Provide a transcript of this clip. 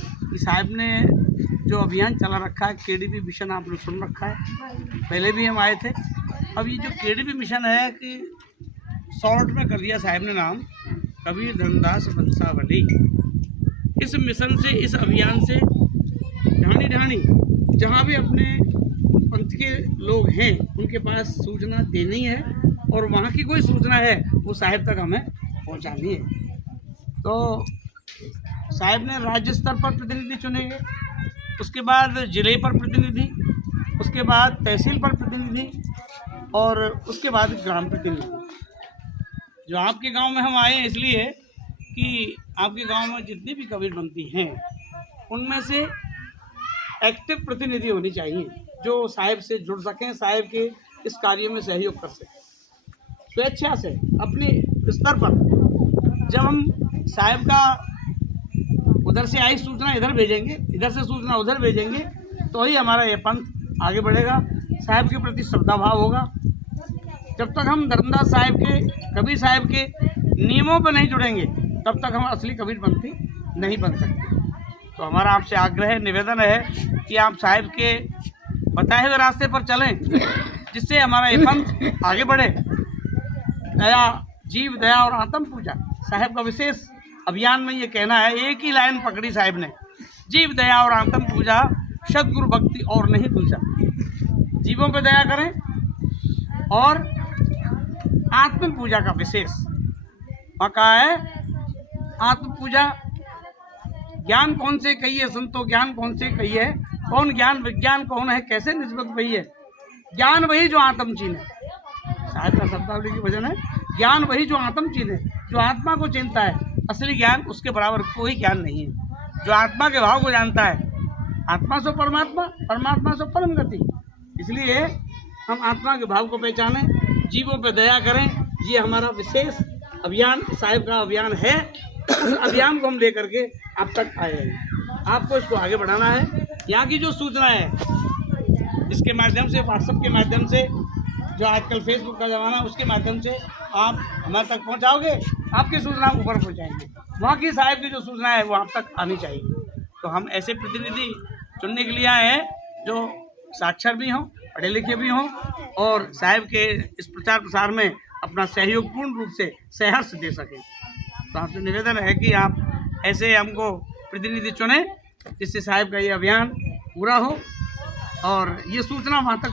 कि साहब ने जो अभियान चला रखा है केडीपी मिशन, आपने सुन रखा है, पहले भी हम आए थे। अब ये जो केडीपी मिशन है कि शॉर्ट में कर दिया साहब ने नाम, कबीर धर्मदास वंशावली। इस मिशन से, इस अभियान से ढाणी ढाणी जहाँ भी अपने पंथ के लोग हैं उनके पास सूचना देनी है, और वहाँ की कोई सूचना है वो साहब तक हमें पहुँचानी है। तो साहब ने राज्य स्तर पर प्रतिनिधि चुनेंगे, उसके बाद जिले पर प्रतिनिधि, उसके बाद तहसील पर प्रतिनिधि, और उसके बाद ग्राम प्रतिनिधि। जो आपके गांव में हम आए हैं इसलिए कि आपके गांव में जितनी भी कबीरपंथी हैं उनमें से एक्टिव प्रतिनिधि होनी चाहिए जो साहिब से जुड़ सकें, साहिब के इस कार्य में सहयोग कर सकें स्वेच्छा से अपने स्तर पर। जब हम साहिब का उधर से आई सूचना इधर भेजेंगे, इधर से सूचना उधर भेजेंगे, तो ही हमारा ये पंथ आगे बढ़ेगा, साहिब के प्रति श्रद्धा भाव होगा। जब तक हम धर्मदास साहिब के, कबीर साहिब के नियमों पर नहीं जुड़ेंगे तब तक हम असली कबीरपंथी नहीं बन सकते। तो हमारा आपसे आग्रह है, निवेदन है कि आप साहिब के बताए हुए रास्ते पर चलें, जिससे हमारा ये पंथ आगे बढ़े। दया, जीव दया और आत्म पूजा साहिब का विशेष अभियान में ये कहना है, एक ही लाइन पकड़ी साहिब ने, जीव दया और आत्म पूजा, सद्गुरु भक्ति और नहीं दूजा। जीवों पे दया करें और आत्म पूजा का विशेष पका है। आत्म पूजा ज्ञान कौन से कही है संतो, ज्ञान कौन से कही है, कौन ज्ञान विज्ञान कौन है, कैसे निस्बत वही है, ज्ञान वही जो आत्म चीन है। साहिब का शब्दावली की वजन है, ज्ञान वही जो आत्म चीन है, जो आत्मा को चिंता है। असली ज्ञान उसके बराबर कोई ज्ञान नहीं है। जो आत्मा के भाव को जानता है, आत्मा से परमात्मा, परमात्मा से परम गति। इसलिए हम आत्मा के भाव को पहचानें, जीवों पर दया करें। ये हमारा विशेष अभियान साहिब का अभियान है। उस अभियान को हम लेकर के आप तक आए हैं। आपको इसको आगे बढ़ाना है। यहाँ की जो सूचना है इसके माध्यम से, व्हाट्सएप के माध्यम से, जो आजकल फेसबुक का ज़माना है उसके माध्यम से आप हमारे तक पहुँचाओगे, आपकी सूचना हम ऊपर पहुँचाएंगे। वहाँ की साहिब की जो सूचना है वो आप तक आनी चाहिए। तो हम ऐसे प्रतिनिधि चुनने के लिए आए हैं जो साक्षर भी हों, पढ़े लिखे भी हों, और साहिब के इस प्रचार प्रसार में अपना सहयोग पूर्ण रूप से सहर्ष दे सकें। तो आपसे निवेदन है कि आप ऐसे हमको प्रतिनिधि चुनें जिससे साहिब का ये अभियान पूरा हो और ये सूचना वहाँ तक